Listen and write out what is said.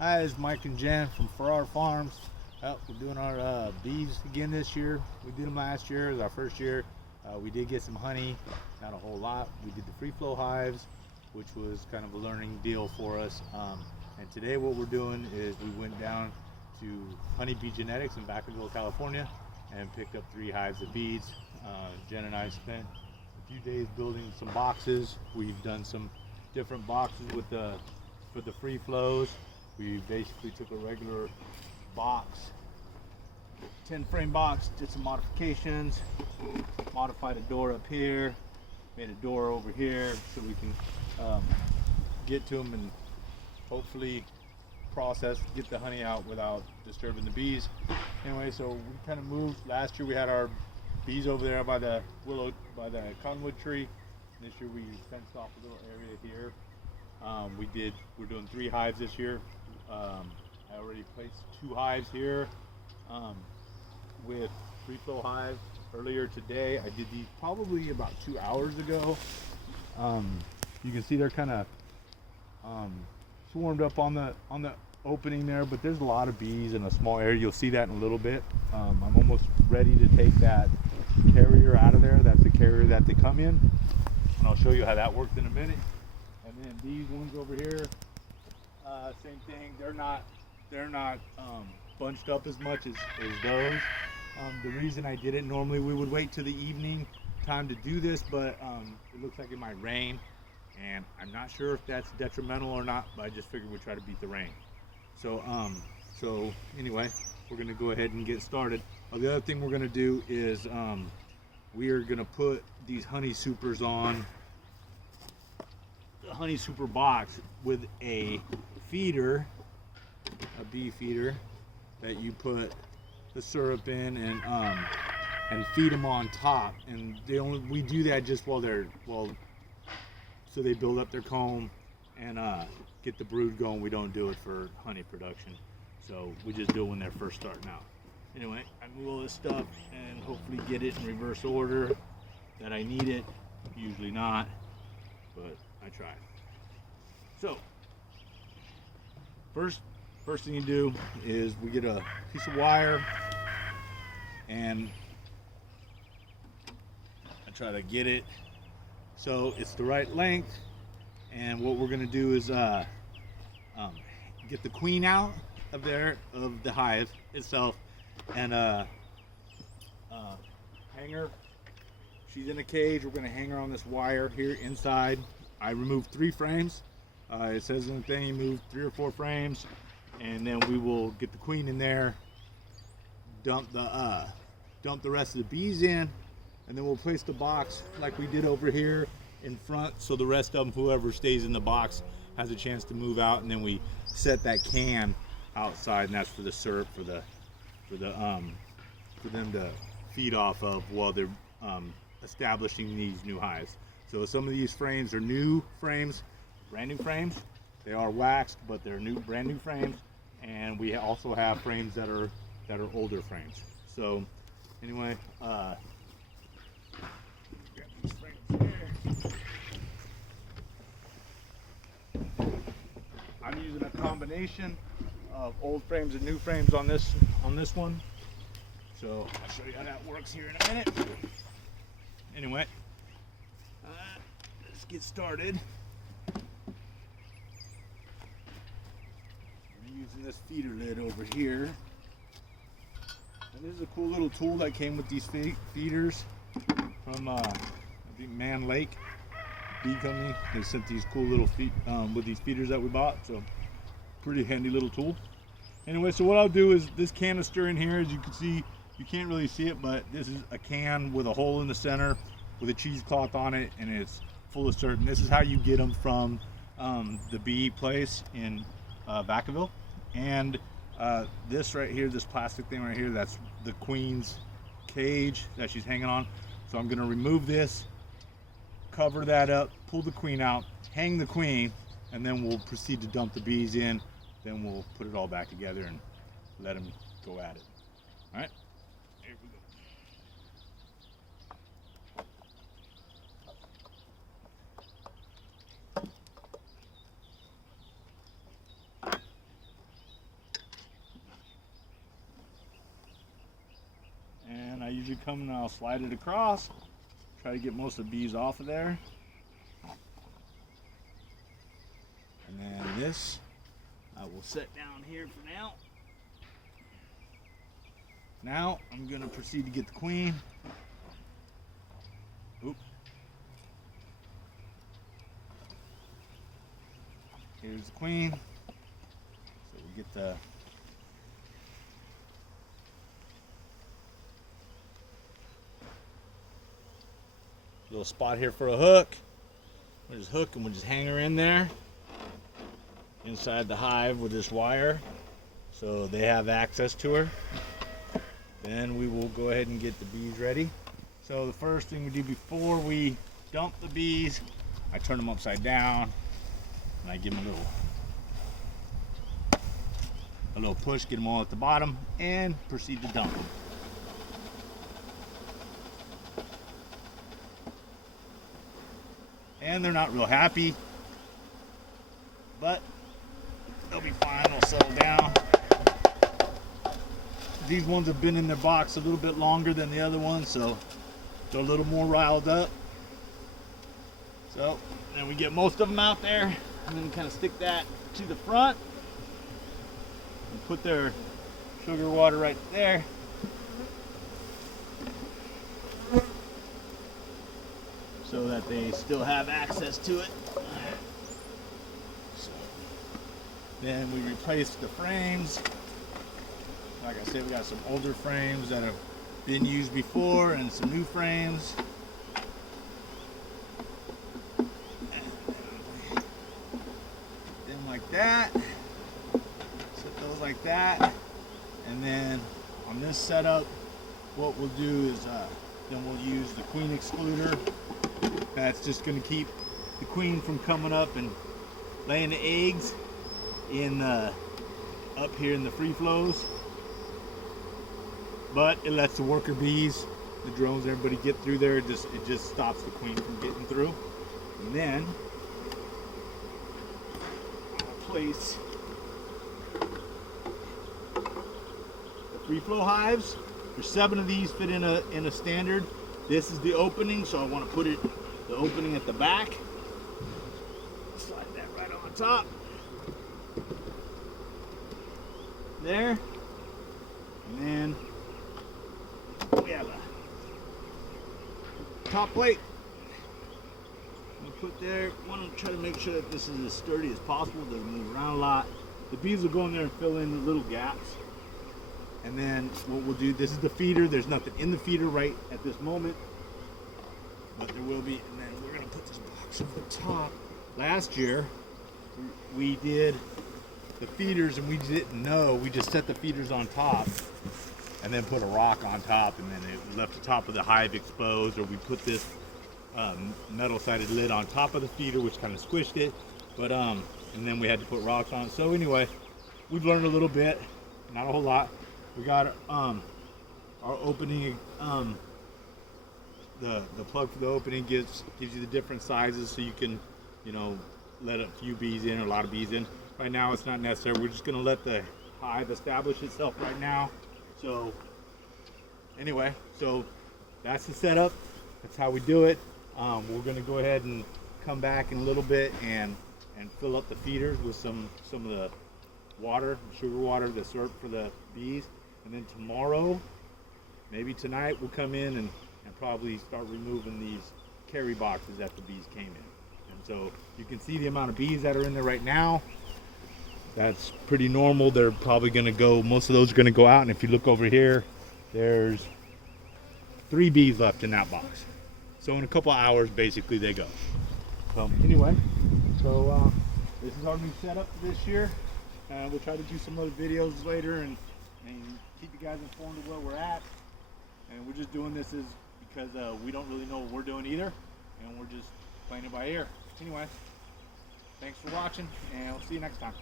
Hi, it's Mike and Jen from Farrar Farms. We're doing our bees again this year. We did them last year. It was our first year. We did get some honey, not a whole lot. We did the free flow hives, which was kind of a learning deal for us. And today what we're doing is we went down to Honeybee Genetics in Vacaville, California, and picked up 3 hives of bees. Jen and I spent a few days building some boxes. We've done some different boxes for the free flows. We basically took a regular box, 10 frame box, did some modifications, modified a door up here, made a door over here so we can get to them and hopefully get the honey out without disturbing the bees. Anyway, so we kind of moved. Last year we had our bees over there by the cottonwood tree. This year we fenced off a little area here. We're doing 3 hives this year. I already placed 2 hives here with free flow hive earlier today. I did these probably about 2 hours ago. You can see they're kind of swarmed up on the opening there, but there's a lot of bees in a small area. You'll see that in a little bit. I'm almost ready to take that carrier out of there. That's the carrier that they come in, and I'll show you how that works in a minute. And then these ones over here, same thing. They're not bunched up as much as those. The reason I did it, normally we would wait till the evening time to do this, but it looks like it might rain, and I'm not sure if that's detrimental or not, but I just figured we'd try to beat the rain. So anyway, we're gonna go ahead and get started. The other thing we're gonna do is we are gonna put these honey supers on the honey super box with a feeder, a bee feeder that you put the syrup in and feed them on top. And we do that just so they build up their comb and get the brood going. We don't do it for honey production, so we just do it when they're first starting out. Anyway, I move all this stuff and hopefully get it in reverse order that I need it. Usually not, but I try. So first thing you do is we get a piece of wire, and I try to get it so it's the right length. And what we're gonna do is get the queen out of the hive itself, and hang her. She's in a cage. We're gonna hang her on this wire here inside. I removed 3 frames. It says in the thing you move 3 or 4 frames, and then we will get the queen in there, dump the rest of the bees in, and then we'll place the box like we did over here in front, so the rest of them, whoever stays in the box, has a chance to move out. And then we set that can outside, and that's for the syrup for them to feed off of while they're establishing these new hives. So some of these frames are new frames, brand new frames. They are waxed, but they're brand new frames. And we also have frames that are older frames. So anyway, grab these frames here. I'm using a combination of old frames and new frames on this one. So I'll show you how that works here in a minute. Anyway, let's get started. I'm using this feeder lid over here. And this is a cool little tool that came with these feeders from I think Man Lake Bee Company. They sent these cool little with these feeders that we bought. So pretty handy little tool. Anyway, so what I'll do is this canister in here, as you can see, you can't really see it, but this is a can with a hole in the center with a cheesecloth on it, and it's full of syrup. And this is how you get them from the bee place in Vacaville. And this right here, this plastic thing right here, that's the queen's cage that she's hanging on. So I'm gonna remove this, cover that up, pull the queen out, hang the queen, and then we'll proceed to dump the bees in. Then we'll put it all back together and let them go at it. All right, here we go. usually come and I'll slide it across, try to get most of the bees off of there. And then this I will set down here for now. Now I'm going to proceed to get the queen. Oop. Here's the queen. So we get the little spot here for a hook. We'll just hook and we'll just hang her in there inside the hive with this wire so they have access to her. Then we will go ahead and get the bees ready. So the first thing we do before we dump the bees, I turn them upside down and I give them a little push, get them all at the bottom, and proceed to dump them. And they're not real happy, but they'll be fine, they'll settle down. These ones have been in their box a little bit longer than the other ones, so they're a little more riled up. So then we get most of them out there, and then kind of stick that to the front and put their sugar water right there. So that they still have access to it. So then we replace the frames. Like I said, we got some older frames that have been used before and some new frames. And them like that. Set those like that. And then on this setup, what we'll do is then we'll use the queen excluder. That's just going to keep the queen from coming up and laying the eggs in up here in the free flows. But it lets the worker bees, the drones, everybody get through there. It just stops the queen from getting through. And then I'll place the free flow hives. There's 7 of these fit in a standard. This is the opening, so I want to put the opening at the back. Slide that right on top. There. And then we have a top plate. I'm gonna put there. I want to try to make sure that this is as sturdy as possible. Doesn't move around a lot. The bees will go in there and fill in the little gaps. And then what we'll do, this is the feeder. There's nothing in the feeder right at this moment, but there will be. And then we're gonna put this box over the top. Last year, we did the feeders and we didn't know. We just set the feeders on top and then put a rock on top, and then it left the top of the hive exposed, or we put this metal-sided lid on top of the feeder, which kind of squished it. But and then we had to put rocks on it. So anyway, we've learned a little bit, not a whole lot. We got our opening, the plug for the opening gives you the different sizes, so you can, let a few bees in or a lot of bees in. Right now it's not necessary. We're just going to let the hive establish itself right now. So anyway, so that's the setup. That's how we do it. We're going to go ahead and come back in a little bit and fill up the feeders with some of the water, sugar water, the syrup for the bees. And then tomorrow, maybe tonight, we'll come in and probably start removing these carry boxes that the bees came in. And so you can see the amount of bees that are in there right now. That's pretty normal. They're probably going to go, most of those are going to go out. And if you look over here, there's 3 bees left in that box. So in a couple of hours, basically, they go. So anyway, this is our new setup for this year. We'll try to do some other videos later and keep you guys informed of where we're at. And we're just doing this because we don't really know what we're doing either. And we're just playing it by ear. Anyway, thanks for watching, and we'll see you next time.